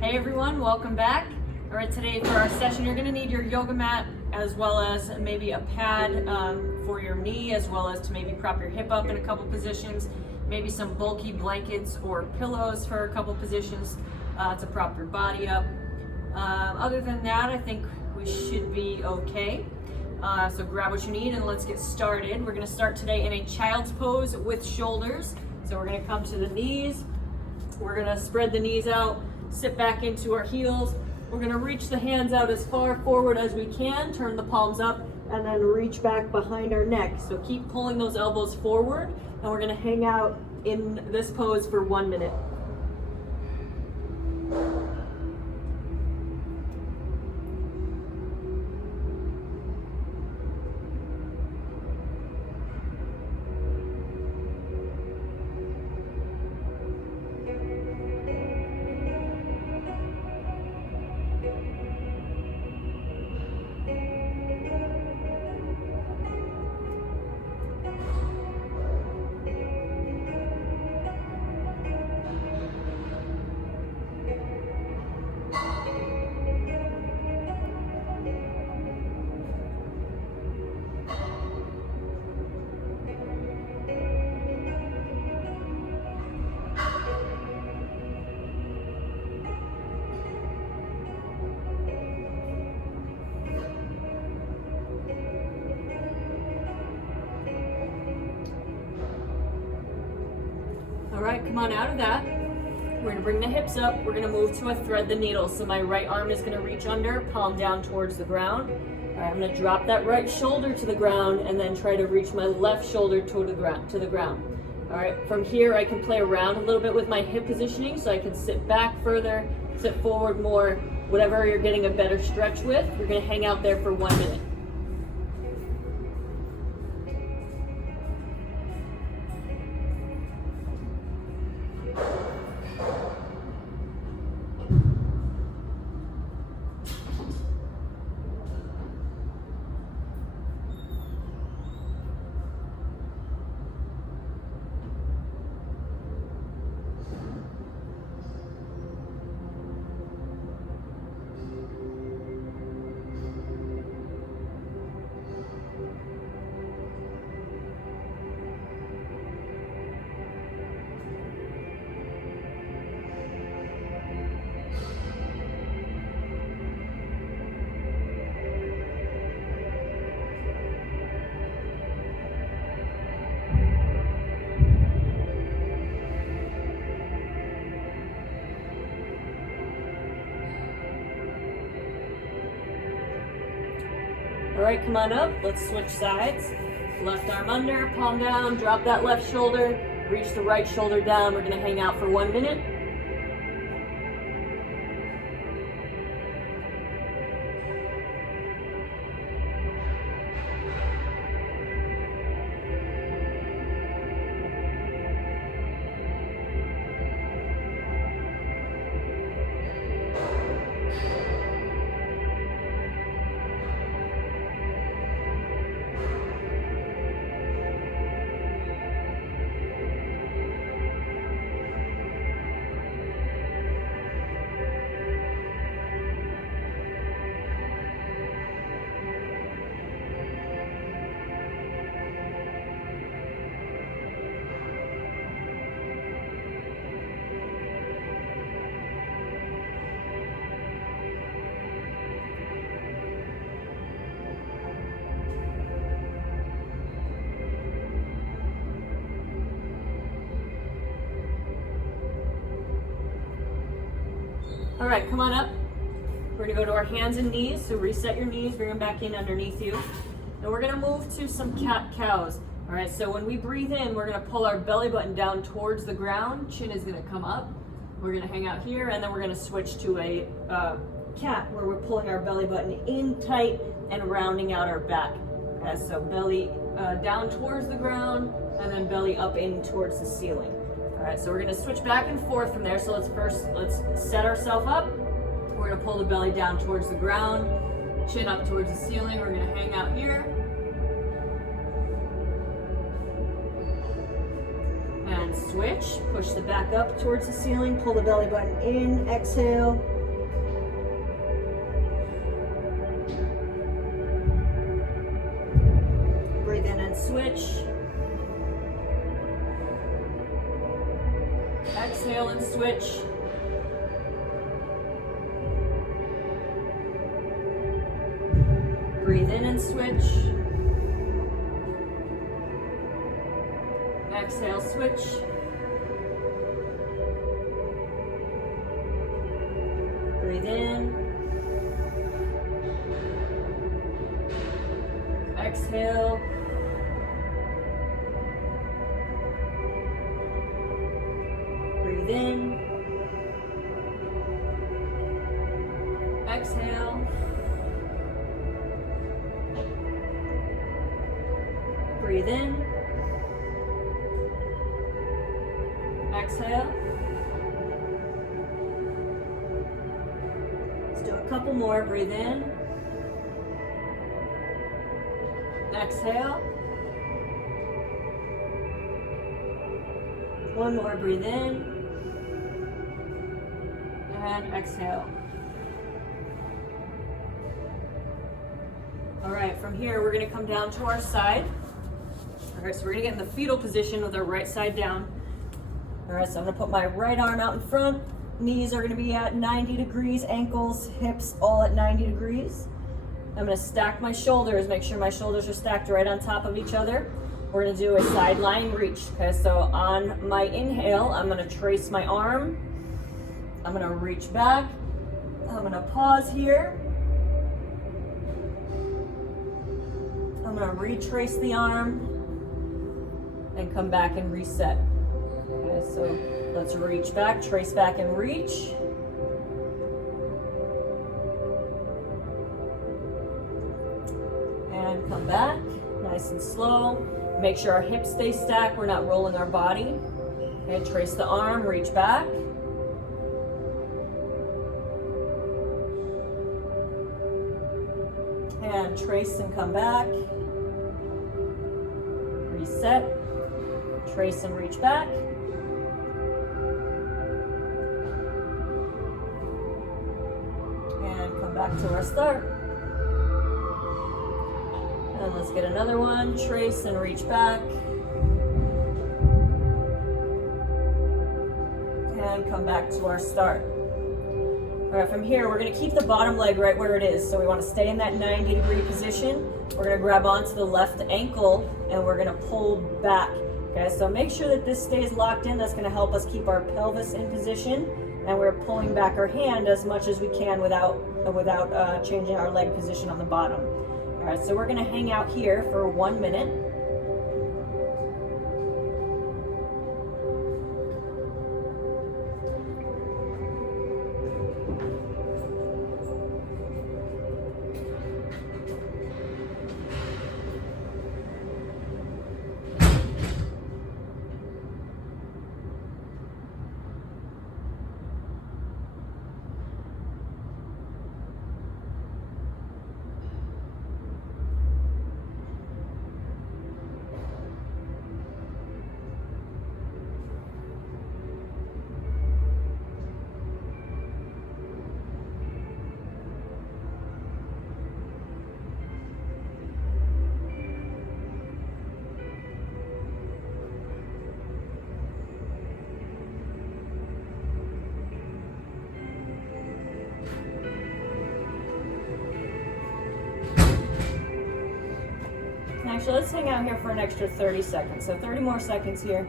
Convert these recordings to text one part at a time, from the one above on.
Hey everyone, welcome back. All right, today for our session, you're gonna need your yoga mat as well as maybe a pad for your knee, as well as to maybe prop your hip up in a couple positions, maybe some bulky blankets or pillows for a couple positions to prop your body up. Other than that, I think we should be okay. So grab what you need and let's get started. We're gonna start today in a child's pose with shoulders. So we're gonna come to the knees. We're gonna spread the knees out, sit back into our heels. We're gonna reach the hands out as far forward as we can, turn the palms up, and then reach back behind our neck. So keep pulling those elbows forward, and we're gonna hang out in this pose for 1 minute. All right, come on out of that. We're gonna bring the hips up. We're gonna move to a thread the needle. So my right arm is gonna reach under, palm down towards the ground. All right, I'm gonna drop that right shoulder to the ground and then try to reach my left shoulder to the ground. All right, from here I can play around a little bit with my hip positioning, so I can sit back further, sit forward more, whatever you're getting a better stretch with. We're gonna hang out there for 1 minute. All right, come on up. Let's switch sides. Left arm under, palm down, drop that left shoulder, reach the right shoulder down. We're gonna hang out for 1 minute. All right, come on up. We're gonna go to our hands and knees, so reset your knees, bring them back in underneath you. And we're gonna move to some cat-cows. All right, so when we breathe in, we're gonna pull our belly button down towards the ground, chin is gonna come up. We're gonna hang out here, and then we're gonna switch to a cat, where we're pulling our belly button in tight and rounding out our back. Okay, so belly down towards the ground, and then belly up in towards the ceiling. All right, so we're gonna switch back and forth from there. So let's set ourselves up. We're gonna pull the belly down towards the ground, chin up towards the ceiling. We're gonna hang out here. And switch, push the back up towards the ceiling, pull the belly button in, exhale. switch. Exhale and switch. Breathe in and switch. Exhale, switch. Breathe in. Exhale. Breathe in. Exhale. Breathe in. Exhale. Let's do a couple more. Breathe in. Exhale. One more. Breathe in. And exhale. All right, from here, we're gonna come down to our side. All right, so we're gonna get in the fetal position with our right side down. All right, so I'm gonna put my right arm out in front. Knees are gonna be at 90 degrees, ankles, hips, all at 90 degrees. I'm gonna stack my shoulders, make sure my shoulders are stacked right on top of each other. We're gonna do a side lying reach, okay? So on my inhale, I'm gonna trace my arm. I'm gonna reach back. I'm gonna pause here. I'm gonna retrace the arm and come back and reset. Okay, so let's reach back, trace back and reach. And come back, nice and slow. Make sure our hips stay stacked, we're not rolling our body. Okay, trace the arm, reach back. And trace and come back. Reset, trace and reach back. And come back to our start. And let's get another one, trace and reach back. And come back to our start. All right, from here, we're gonna keep the bottom leg right where it is. So we wanna stay in that 90-degree position. We're gonna grab onto the left ankle and we're gonna pull back. Okay, so make sure that this stays locked in. That's gonna help us keep our pelvis in position. And we're pulling back our hand as much as we can without changing our leg position on the bottom. All right, so we're gonna hang out here for 1 minute. Actually, let's hang out here for an extra 30 seconds. So 30 more seconds here.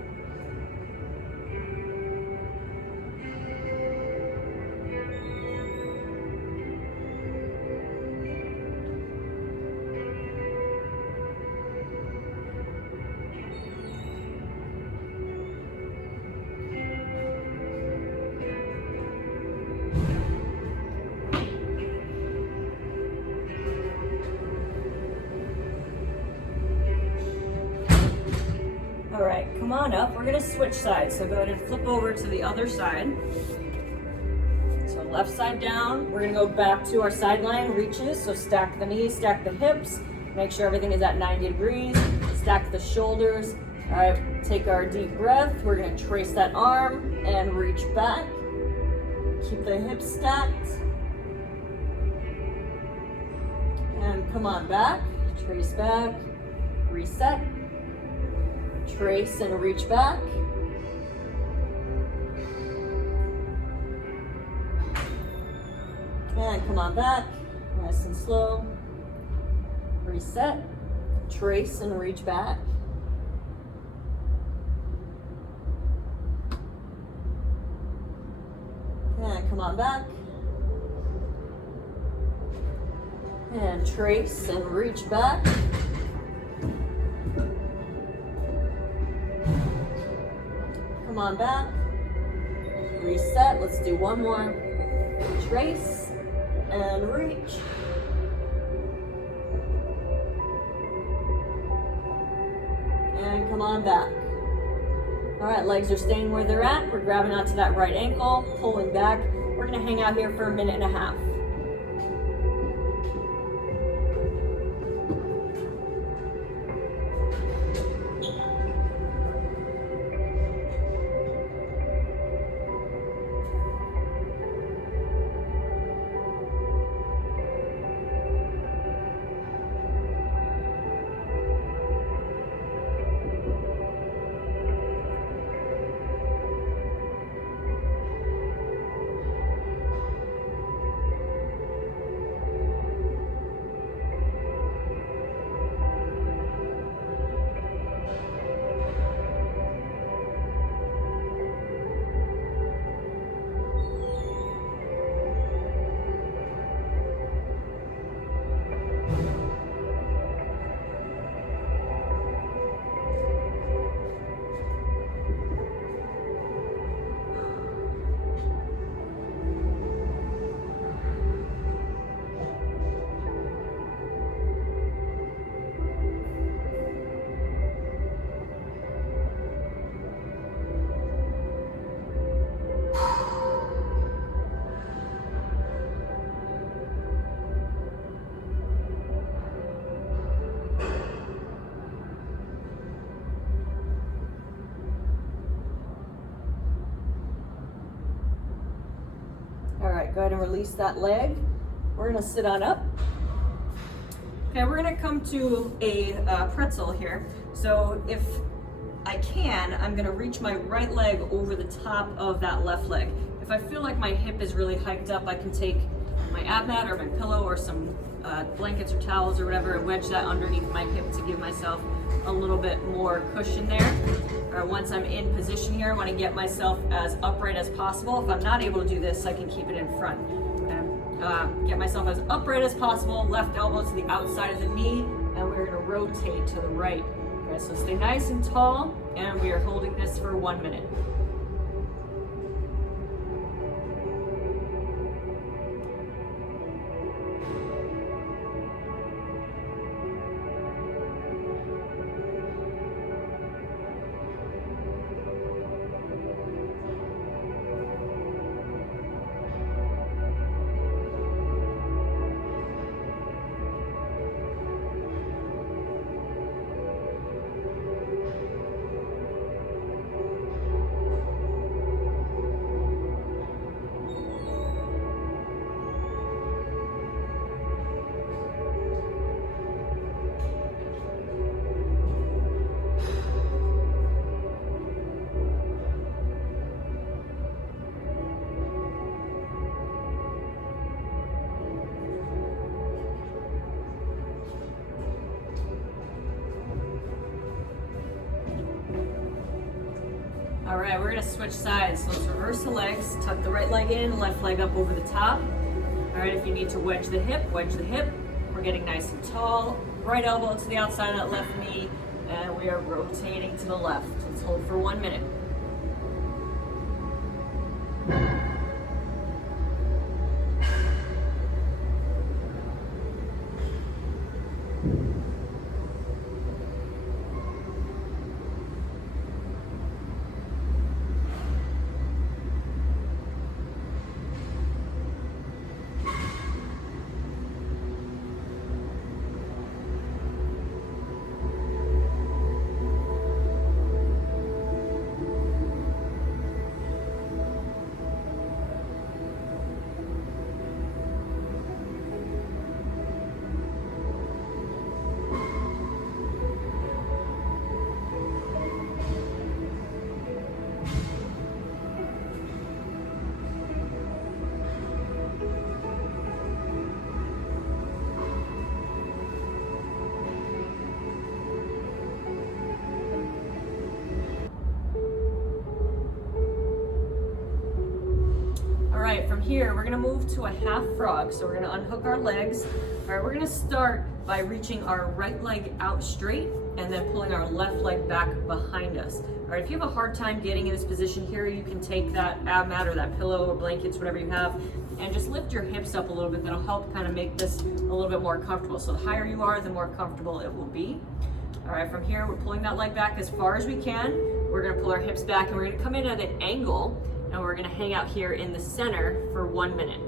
All right, come on up. We're gonna switch sides. So go ahead and flip over to the other side. So left side down. We're gonna go back to our side lying reaches. So stack the knees, stack the hips. Make sure everything is at 90 degrees. Stack the shoulders. All right, take our deep breath. We're gonna trace that arm and reach back. Keep the hips stacked. And come on back. Trace back. Reset. trace and reach back. And come on back, nice and slow. Reset, trace and reach back. And come on back. And trace and reach back. Come on back. Reset, let's do one more. Trace and reach. And come on back. All right, legs are staying where they're at. We're grabbing onto that right ankle, pulling back. We're gonna hang out here for 1.5 minutes. Go ahead and release that leg. We're gonna sit on up. Okay, we're gonna come to a pretzel here. So if I can, I'm gonna reach my right leg over the top of that left leg. If I feel like my hip is really hiked up, I can take my ab mat or my pillow or some blankets or towels or whatever and wedge that underneath my hip to give myself a little bit more cushion there. All right, once I'm in position here, I want to get myself as upright as possible. If I'm not able to do this, I can keep it in front. Okay? Get myself as upright as possible, left elbow to the outside of the knee, and we're going to rotate to the right. Okay, so stay nice and tall, and we are holding this for 1 minute. All right, we're gonna switch sides. So let's reverse the legs, tuck the right leg in, left leg up over the top. All right, if you need to wedge the hip, wedge the hip. We're getting nice and tall. Right elbow to the outside of that left knee, and we are rotating to the left. Let's hold for 1 minute. here, we're gonna move to a half frog. So we're gonna unhook our legs. All right, we're gonna start by reaching our right leg out straight and then pulling our left leg back behind us. All right, if you have a hard time getting in this position here, you can take that ab mat or that pillow or blankets, whatever you have, and just lift your hips up a little bit. That'll help kind of make this a little bit more comfortable. So the higher you are, the more comfortable it will be. All right, from here, we're pulling that leg back as far as we can. We're gonna pull our hips back and we're gonna come in at an angle and we're gonna hang out here in the center for 1 minute.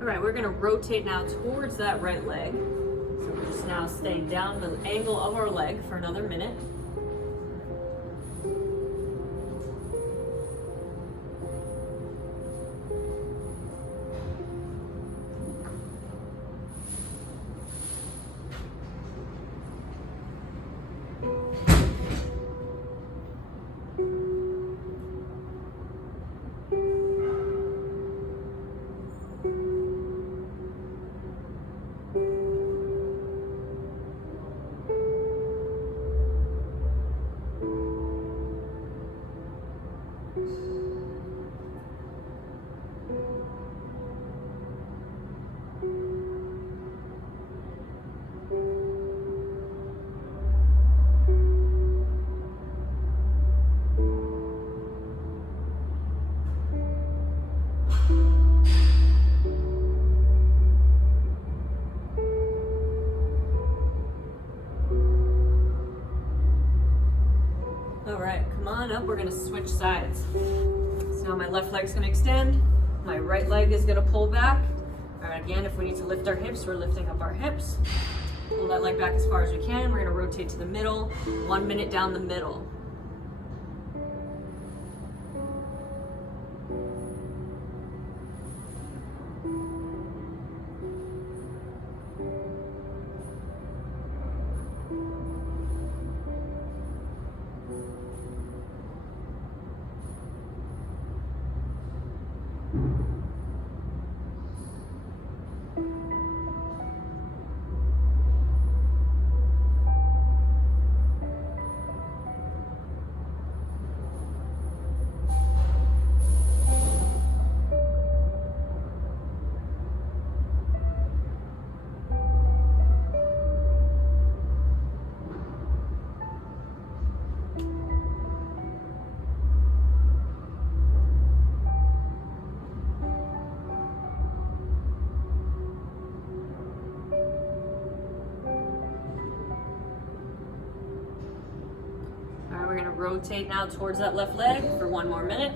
All right, we're gonna rotate now towards that right leg. So we're just now staying down the angle of our leg for another minute. All right, come on up, we're gonna switch sides. So now my left leg's gonna extend, my right leg is gonna pull back. All right, again, if we need to lift our hips, we're lifting up our hips. Pull that leg back as far as we can. We're gonna rotate to the middle, 1 minute down the middle. We're gonna rotate now towards that left leg for 1 more minute.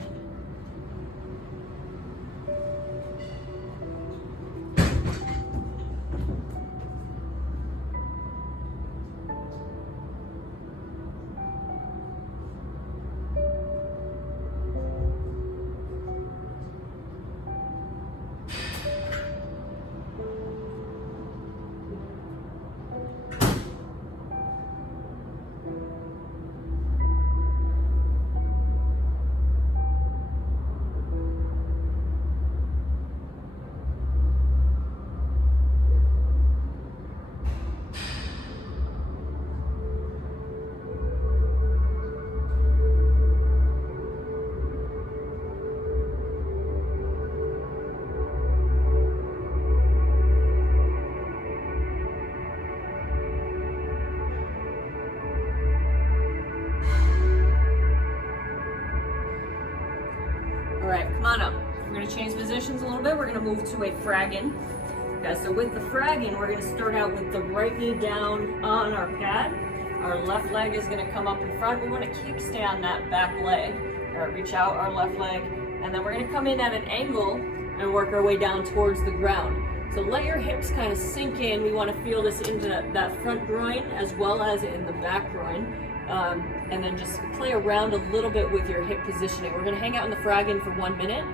little bit, we're gonna move to a Fraggin. Okay, so with the Fraggin, we're gonna start out with the right knee down on our pad. Our left leg is gonna come up in front. We wanna kickstand that back leg. All right, reach out our left leg, and then we're gonna come in at an angle and work our way down towards the ground. So let your hips kind of sink in. We wanna feel this into that front groin as well as in the back groin. And then just play around a little bit with your hip positioning. We're gonna hang out in the Fraggin for 1 minute.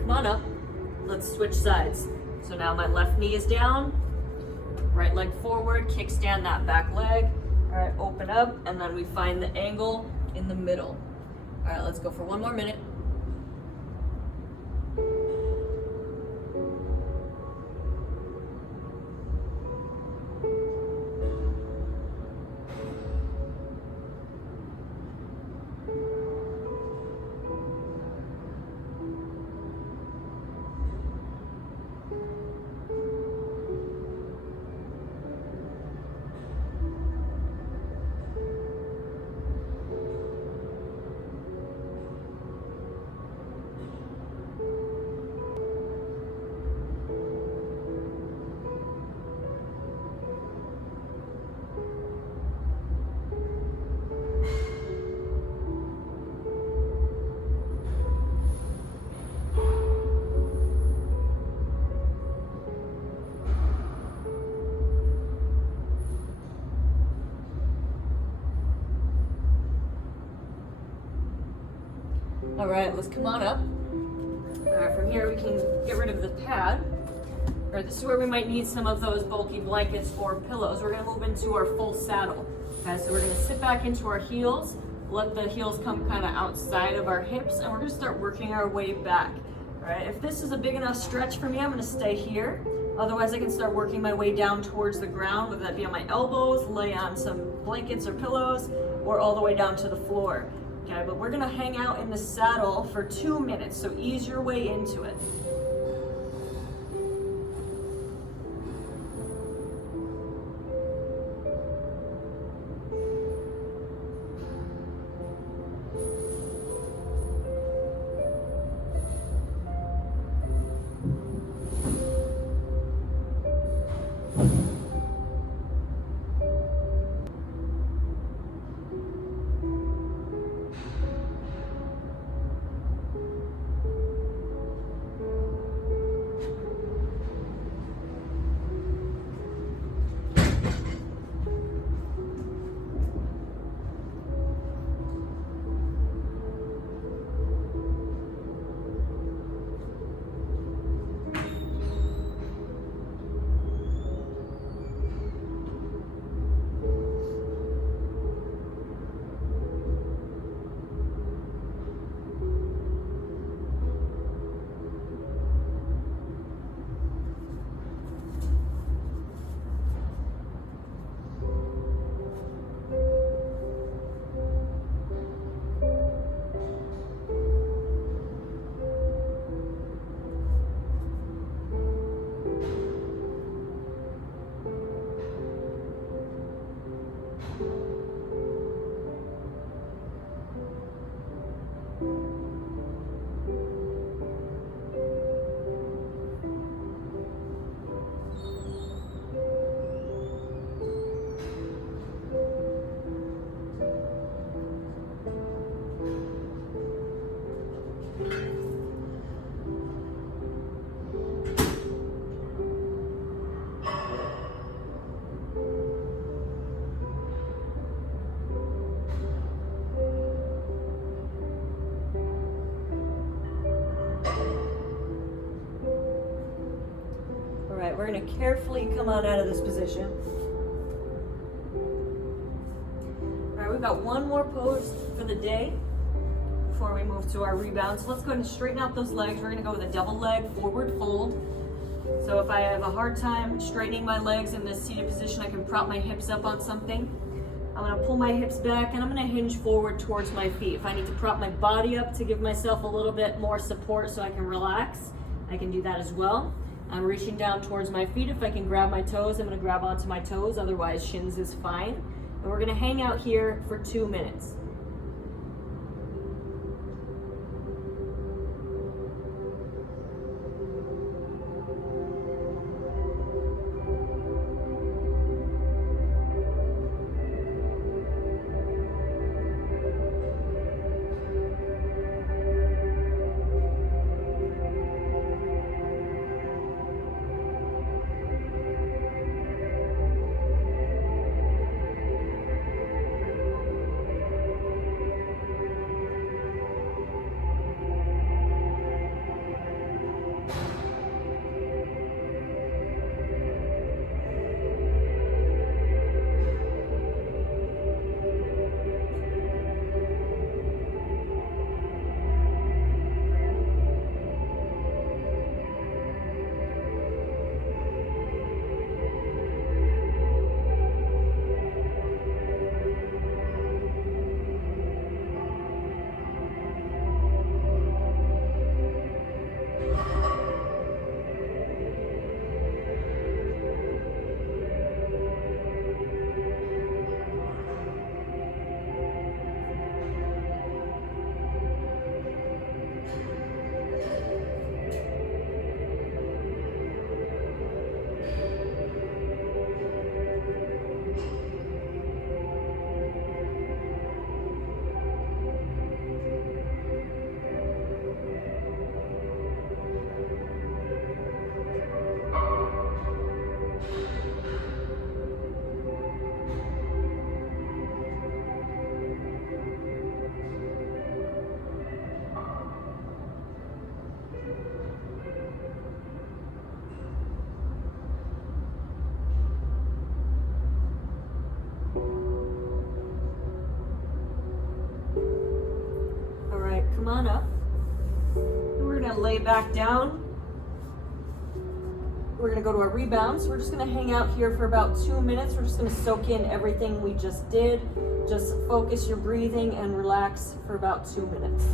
Come on up. Let's switch sides. So now my left knee is down, right leg forward, kickstand that back leg. All right, open up, and then we find the angle in the middle. All right, let's go for 1 more minute. All right, let's come on up. All right, from here we can get rid of the pad. All right, this is where we might need some of those bulky blankets or pillows. We're gonna move into our full saddle. Okay, so we're gonna sit back into our heels, let the heels come kind of outside of our hips, and we're gonna start working our way back. All right, if this is a big enough stretch for me, I'm gonna stay here. Otherwise, I can start working my way down towards the ground, whether that be on my elbows, lay on some blankets or pillows, or all the way down to the floor. Okay, but we're gonna hang out in the saddle for 2 minutes, so ease your way into it. right, we're gonna carefully come on out of this position. All right, we've got one more pose for the day before we move to our rebound. So let's go ahead and straighten out those legs. We're gonna go with a double leg forward fold. So if I have a hard time straightening my legs in this seated position, I can prop my hips up on something. I'm gonna pull my hips back and I'm gonna hinge forward towards my feet. If I need to prop my body up to give myself a little bit more support so I can relax, I can do that as well. I'm reaching down towards my feet. If I can grab my toes, I'm gonna grab onto my toes, otherwise shins is fine. And we're gonna hang out here for 2 minutes. Come on up. And we're gonna lay back down. We're gonna go to our rebound. So we're just gonna hang out here for about 2 minutes. We're just gonna soak in everything we just did. Just focus your breathing and relax for about 2 minutes.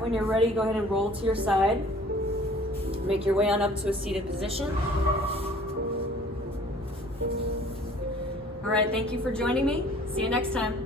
When you're ready, go ahead and roll to your side. Make your way on up to a seated position. All right, thank you for joining me. See you next time.